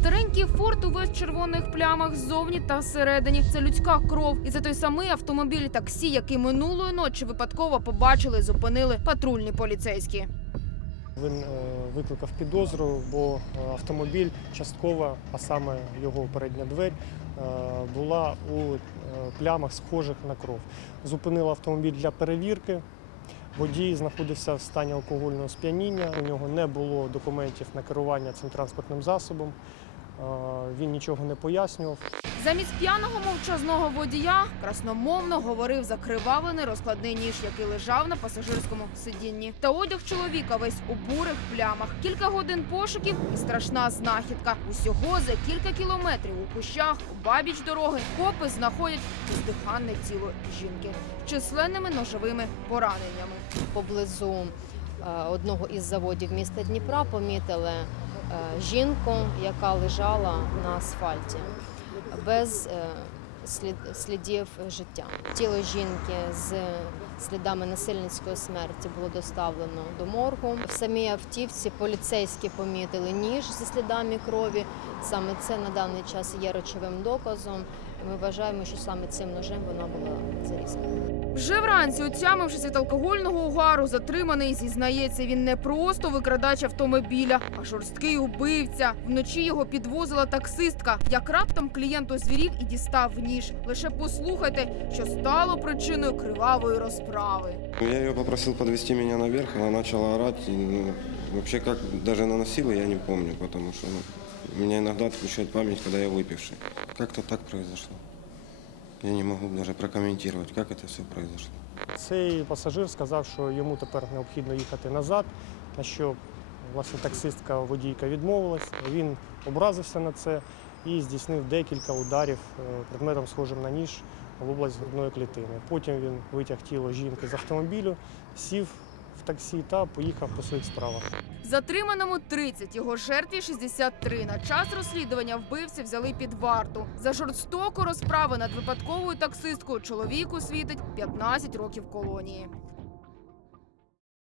Старенький форт увесь червоних плямах ззовні та всередині. Це людська кров. І це той самий автомобіль таксі, який минулої ночі випадково побачили, зупинили патрульні поліцейські. Він е, викликав підозру, бо е, автомобіль частково, а саме його передня двері, е, була у плямах, схожих на кров. Зупинили автомобіль для перевірки. Водій знаходився в стані алкогольного сп'яніння. У нього не було документів на керування цим транспортним засобом. Він нічого не пояснював. Замість п'яного мовчазного водія красномовно говорив закривавлений розкладний ніж, який лежав на пасажирському сидінні. Та одяг чоловіка весь у бурих плямах. Кілька годин пошуків і страшна знахідка. Усього за кілька кілометрів у кущах, у бабіч дороги, копи знаходять бездиханне тіло жінки з численними ножовими пораненнями. поблизу е, одного із заводів міста Дніпра помітили жінку, яка лежала на асфальті без е, слідів життя. Тіло жінки з слідами насильницької смерті було доставлено до моргу. В самій автівці поліцейські помітили ніж зі слідами крові. Саме це на даний час є речовим доказом. Ми вважаємо, що саме цим ножем вона була. Вже вранці, отямившись від алкогольного угару, затриманий зізнається, він не просто викрадач автомобіля, а жорсткий убивця. Вночі його підвозила таксистка. Як раптом клієнт озвірів і дістав ніж. Лише послухайте, що стало причиною кривавої розправи. Я ее попросил подвести меня наверх, она начала орать. и, ну, вообще, как даже наносила, я не помню, потому что ну, у меня иногда отключает память, когда я выпивший. Как-то так произошло. Я не можу навіть прокоментувати, як це все произошло. Цей пасажир сказав, що йому тепер необхідно їхати назад, на що власне таксистка водійка відмовилась. Він образився на це і здійснив декілька ударів е, предметом, схожим на ніж в область грудної клітини. Потім він витяг тіло жінки з автомобілю, сів в таксі та поїхав по своїх справах. Затриманому 30, його жертві 63. На час розслідування вбивці взяли під варту. За жорстоку розправи над випадковою таксисткою чоловіку світить 15 років колонії.